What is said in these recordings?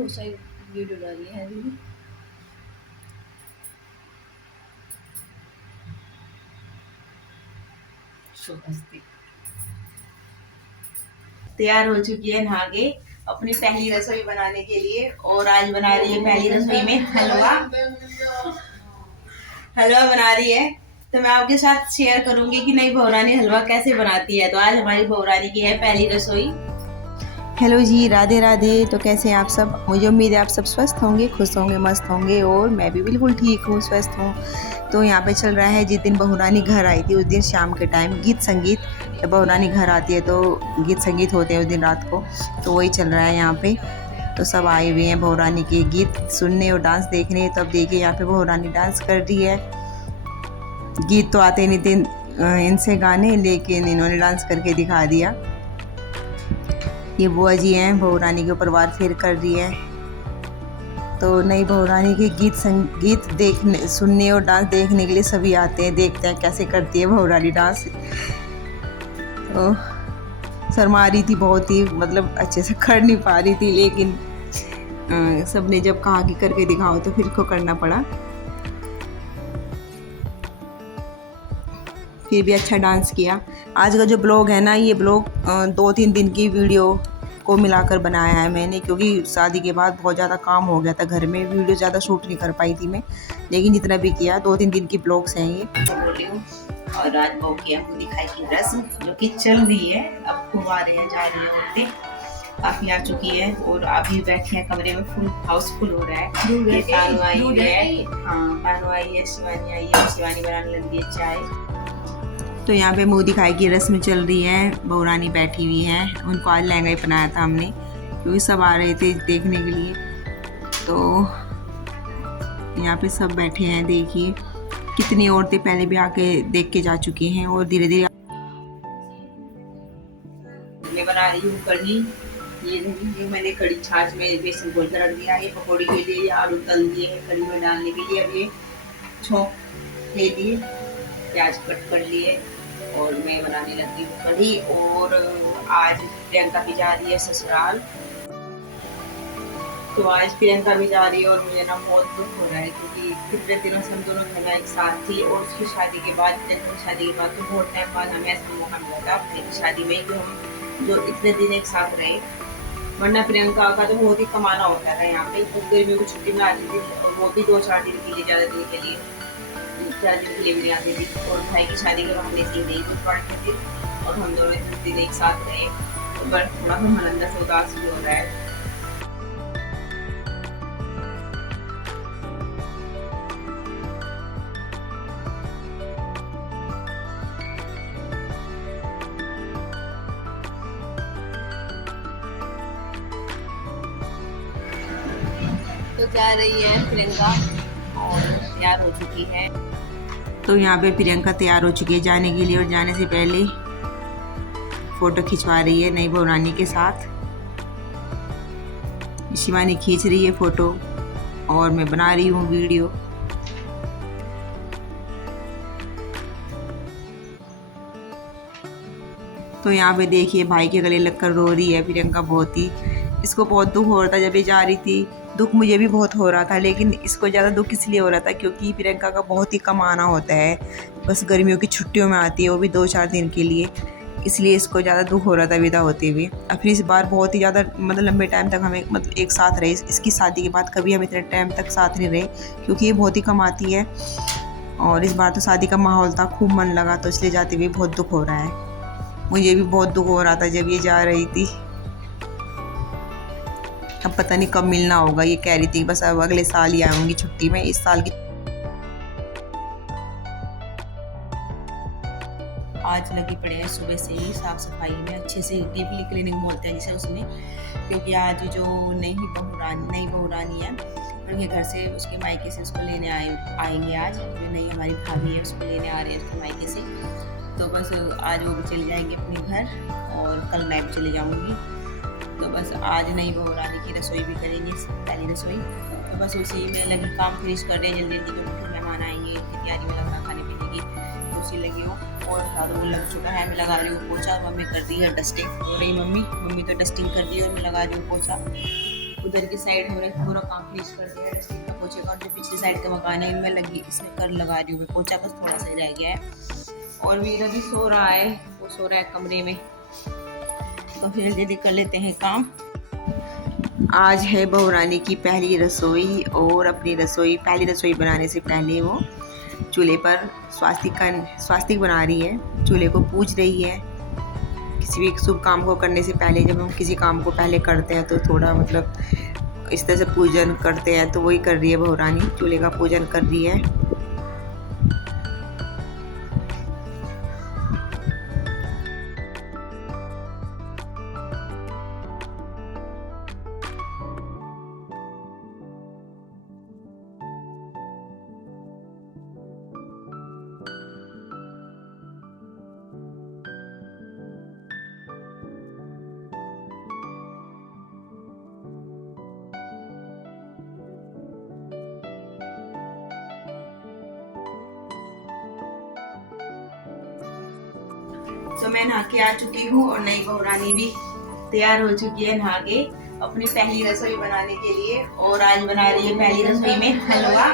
बहुत सारी वीडियो डाली है दीदी। तैयार हो चुकी है नहा के अपनी पहली रसोई बनाने के लिए, और आज बना रही है पहली रसोई में हलवा। हलवा बना रही है तो मैं आपके साथ शेयर करूंगी कि नई बहुरानी हलवा कैसे बनाती है। तो आज हमारी बहुरानी की है पहली रसोई। हेलो जी, राधे राधे। तो कैसे हैं आप सब? मुझे उम्मीद है आप सब स्वस्थ होंगे, खुश होंगे, मस्त होंगे, और मैं भी बिल्कुल ठीक हूँ, स्वस्थ हूँ। तो यहाँ पे चल रहा है, जिस दिन बहुरानी घर आई थी उस दिन शाम के टाइम गीत संगीत। जब बहुरानी घर आती है तो गीत संगीत होते हैं उस दिन रात को, तो वही चल रहा है यहाँ पे। तो सब आए हुए हैं बहुरानी के गीत सुनने और डांस देखने। तो अब देखिए यहाँ पे बहुरानी डांस कर रही है। गीत तो आते नहीं थे इनसे गाने, लेकिन इन्होंने डांस करके दिखा दिया। ये बुआ जी हैं, बहुरानी के ऊपर वार फेर कर रही है। तो नई बहुरानी के गीत संगीत देखने, सुनने और डांस देखने के लिए सभी आते हैं, देखते हैं कैसे करती है बहुरानी डांस। तो शर्मा रही थी बहुत ही, मतलब अच्छे से कर नहीं पा रही थी, लेकिन सबने जब कहा कि करके दिखाओ तो फिर को करना पड़ा। फिर भी अच्छा डांस किया। आज का जो ब्लॉग है ना, ये ब्लॉग 2-3 दिन की वीडियो को मिलाकर बनाया है मैंने, क्योंकि शादी के बाद बहुत ज़्यादा काम हो गया था घर में, वीडियो ज़्यादा शूट नहीं कर पाई थी मैं, लेकिन जितना भी किया 2-3 दिन की ब्लॉग्स हैं ये। और आज बहू की हमको दिखाई की रस्म जो कि चल रही है, अब खूब आ रहे हैं, जा रही है औरतें, काफी आ चुकी है, और अभी बैठे हैं कमरे में, फुल हाउसफुल हो रहा है। ये तानू आई है, हाँ तानू आई है, शिवानी आई है, शिवानी बनाने लगी है चाय। तो यहाँ पे मुँह दिखाई की रस्म चल रही है, बहुरानी बैठी हुई है, उनको आज लहंगा ही पहनाया था हमने, क्योंकि सब आ रहे थे देखने के लिए। तो यहाँ पे सब बैठे हैं, देखिए कितनी औरतें पहले भी आके देख के जा चुकी हैं, और धीरे धीरे मैं बना रही हूँ कढ़ी। ये मैंने कढ़ी छाछ में बेसन घोल कर रख दिया है, पकौड़ी के लिए आलू तल दिए हैं कढ़ी में डालने के लिए। अब ये छोंक ले लिए, प्याज कट कर लिए, और मैं बनाने लगी हूँ कढ़ी। और आज प्रियंका भी जा रही है ससुराल, तो आज प्रियंका भी जा रही है, और मुझे ना बहुत दुख हो रहा है, क्योंकि कितने दिनों से हम दोनों घर एक साथ थी, और उसकी शादी के बाद, प्रियंका की शादी के बाद तो बहुत टाइम बाद हमें ऐसा मौका मिला था अपने की शादी में कि हम जो इतने दिन एक साथ रहे। वरना प्रियंका का तो बहुत ही कमाना होता था यहाँ पे, तो गर्मी को छुट्टी में आती थी, और वो भी 2-4 दिन के लिए, ज़्यादा दिन के लिए, 4 दिन के लिए भी नहीं आती थी। और भाई की शादी के बहाने से नहीं कुछ पढ़ते थे, और हम दोनों इतने दिन एक साथ रहे, तो बस थोड़ा सा मन अंदर से उदास भी हो रहा है। तो जा रही है प्रियंका, और तैयार हो चुकी है। तो यहाँ पे प्रियंका तैयार हो चुकी है जाने के लिए, और जाने से पहले फोटो खिंचवा रही है नई बहुरानी के साथ। शिवानी खींच रही है फोटो, और मैं बना रही हूँ वीडियो। तो यहाँ पे देखिए भाई के गले लगकर रो रही है प्रियंका, बहुत ही, इसको बहुत दुख हो रहा था जब ये जा रही थी। दुख मुझे भी बहुत हो रहा था, लेकिन इसको ज़्यादा दुख इसलिए हो रहा था क्योंकि प्रियंका का बहुत ही कम आना होता है, बस गर्मियों की छुट्टियों में आती है, वो भी 2-4 दिन के लिए, इसलिए इसको ज़्यादा दुख हो रहा था विदा होते हुए। और फिर इस बार बहुत ही ज़्यादा, मतलब लंबे टाइम तक हमें, मतलब एक साथ रहे, इसकी शादी के बाद कभी हम इतने टाइम तक साथ नहीं रहे, क्योंकि ये बहुत ही कम आती है। और इस बार तो शादी का माहौल था, खूब मन लगा, तो इसलिए जाते हुए बहुत दुख हो रहा है। मुझे भी बहुत दुख हो रहा था जब ये जा रही थी। अब पता नहीं कब मिलना होगा, ये कह रही थी बस अब अगले साल ही आऊँगी छुट्टी में, इस साल की। आज लगी पड़े हैं सुबह से ही साफ सफाई में, अच्छे से डीपली क्लीनिंग बोलते हैं जिसे उसमें, क्योंकि आज जो नई बहुरानी है, उनके घर से, उसके मायके से उसको लेने आएंगे आज, जो नई हमारी भाभी है उसको लेने आ रहे हैं उसके मायके से। तो बस आज वो चले जाएंगे अपने घर, और कल मैं भी चले जाऊँगी। तो बस आज नई बहुरानी की रसोई भी करेंगे, पहली रसोई। तो बस उसी में लगी, काम फिनिश कर रहे हैं जल्दी जल्दी, क्योंकि फिर मेहमान आएंगे, तैयारी में लगना खाने पीने की, तो उसी लगी हो। और झाड़ू लग चुका है, मैं लगा रही हूँ पोछा, मम्मी कर रही है डस्टिंग, हो रही मम्मी तो डस्टिंग कर रही है, और मैं लगा रही हूँ पोछा। उधर की साइड हमने पूरा काम फिनिश कर दिया है। डस्टिंग का, पोछे का, और जो पिछली साइड का मकान है इनमें लगी, इसमें कर लगा रही हूँ मैं। पोछा बस थोड़ा सा रह गया है। और वीरा भी सो रहा है, वो सो रहा है कमरे में। तो फिर जल्दी कर लेते हैं काम। आज है बहुरानी की पहली रसोई, और अपनी पहली रसोई बनाने से पहले वो चूल्हे पर स्वास्तिक बना रही है, चूल्हे को पूज रही है। किसी भी शुभ काम को करने से पहले, जब हम किसी काम को पहले करते हैं तो थोड़ा मतलब इस तरह से पूजन करते हैं, तो वही कर रही है बहुरानी, चूल्हे का पूजन कर रही है। तो मैं नहा के आ चुकी हूँ और नई बहुरानी भी तैयार हो चुकी है नहा के अपनी पहली रसोई बनाने के लिए। और आज बना रही है पहली रसोई में हलवा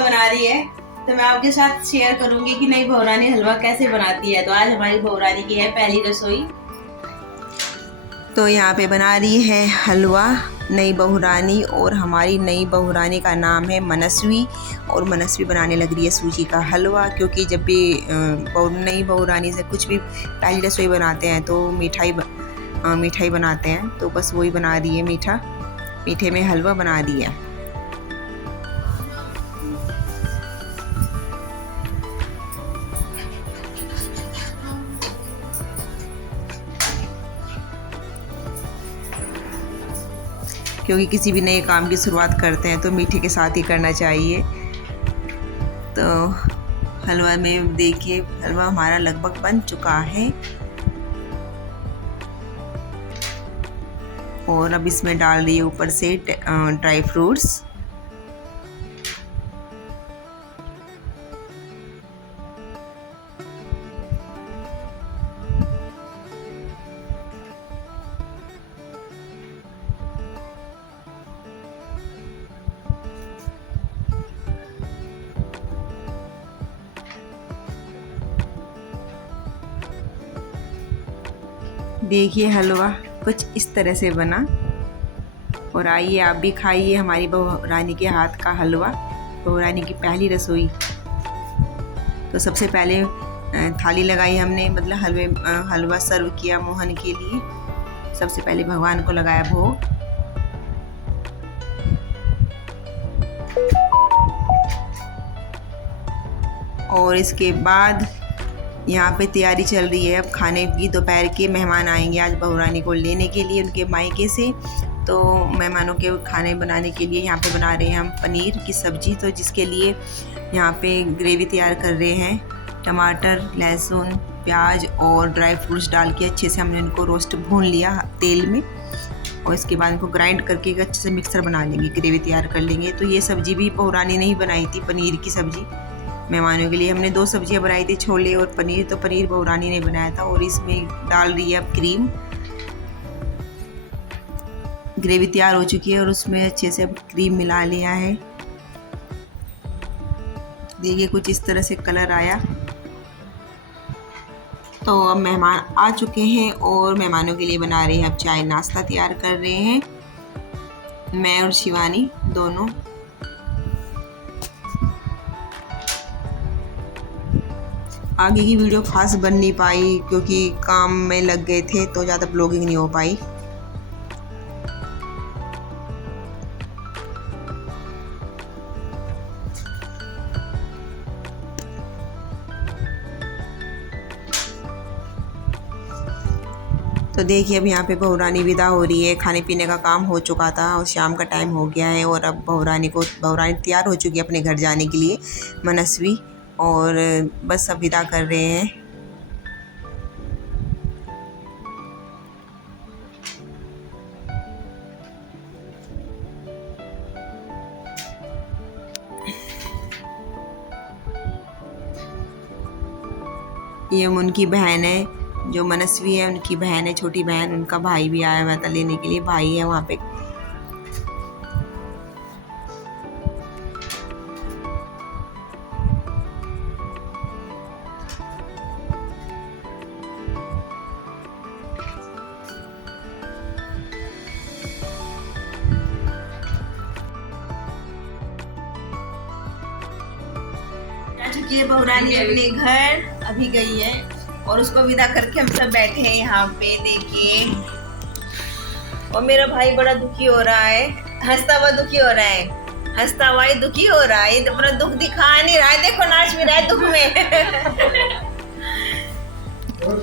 बना रही है। तो मैं आपके साथ शेयर करूंगी कि नई बहुरानी हलवा कैसे बनाती है। तो आज हमारी बहुरानी की है पहली रसोई। तो यहाँ पे बना रही है हलवा नई बहुरानी, और हमारी नई बहुरानी का नाम है मनस्वी। और मनस्वी बनाने लग रही है सूजी का हलवा, क्योंकि जब भी नई बहुरानी से कुछ भी पहली रसोई बनाते हैं तो मिठाई बनाते हैं, तो बस वही बना रही है, मीठे में हलवा बना रही है। क्योंकि किसी भी नए काम की शुरुआत करते हैं तो मीठे के साथ ही करना चाहिए। तो हलवा में देखिए, हलवा हमारा लगभग बन चुका है। और अब इसमें डाल रही है ऊपर से ड्राई फ्रूट्स। देखिए हलवा कुछ इस तरह से बना। और आइए आप भी खाइए हमारी बहुरानी के हाथ का हलवा, बहुरानी की पहली रसोई। तो सबसे पहले थाली लगाई हमने, मतलब हलवा सर्व किया मोहन के लिए। सबसे पहले भगवान को लगाया भोग। और इसके बाद यहाँ पे तैयारी चल रही है अब खाने की। दोपहर के मेहमान आएंगे आज बहुरानी को लेने के लिए उनके मायके से। तो मेहमानों के खाने बनाने के लिए यहाँ पे बना रहे हैं हम पनीर की सब्ज़ी। तो जिसके लिए यहाँ पे ग्रेवी तैयार कर रहे हैं। टमाटर, लहसुन, प्याज और ड्राई फ्रूट्स डाल के अच्छे से हमने इनको रोस्ट भून लिया तेल में। और इसके बाद इनको ग्राइंड करके एक अच्छे से मिक्सर बना लेंगे, ग्रेवी तैयार कर लेंगे। तो ये सब्ज़ी भी बहुरानी ने ही बनाई थी, पनीर की सब्ज़ी। मेहमानों के लिए हमने 2 सब्जियां बनाई थी, छोले और पनीर। तो पनीर बहुरानी ने बनाया था। और इसमें डाल रही है अब क्रीम। ग्रेवी तैयार हो चुकी है और उसमें अच्छे से अब क्रीम मिला लिया है। देखिए कुछ इस तरह से कलर आया। तो अब मेहमान आ चुके हैं और मेहमानों के लिए बना रहे हैं अब चाय नाश्ता तैयार कर रहे हैं, मैं और शिवानी दोनों। आगे की वीडियो खास बन नहीं पाई क्योंकि काम में लग गए थे, तो ज़्यादा ब्लॉगिंग नहीं हो पाई। तो देखिए अब यहाँ पे बहुरानी विदा हो रही है। खाने पीने का काम हो चुका था और शाम का टाइम हो गया है। और अब बहुरानी तैयार हो चुकी है अपने घर जाने के लिए, मनस्वी। और बस अब विदा कर रहे हैं। ये उनकी बहन है, जो मनस्वी है उनकी बहन है, छोटी बहन, उनका भाई भी आया हुआ था लेने के लिए, भाई है वहाँ पे। चुकी है बहुरानी अपने घर, अभी गई है और उसको विदा करके हम सब बैठे हैं यहाँ पे। देखिए, और मेरा भाई बड़ा दुखी हो रहा है, हंसता हुआ दुखी हो रहा है, हंसता हुआ ही दुखी हो रहा है। ये तो अपना दुख दिखा नहीं रहा है, देखो नाच भी रहा है दुख में।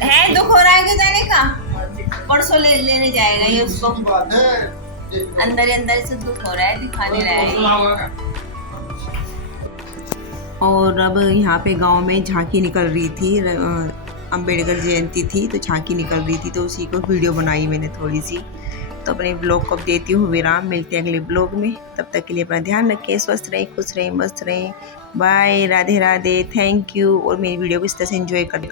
है दुख हो रहा है क्या जाने का? परसों लेने जाएगा ये उसको, अंदर अंदर से दुख हो रहा है, दिखा नहीं रहा है। और अब यहाँ पे गांव में झांकी निकल रही थी, अंबेडकर जयंती थी तो झांकी निकल रही थी, तो उसी को वीडियो बनाई मैंने थोड़ी सी। तो अपने ब्लॉग को अब देती हूँ विराम, मिलते हैं अगले ब्लॉग में। तब तक के लिए अपना ध्यान रखें, स्वस्थ रहें, खुश रहें, मस्त रहें। Bye, Radhe Radhe, thank you. और मेरी वीडियो को इस तरह से एंजॉय कर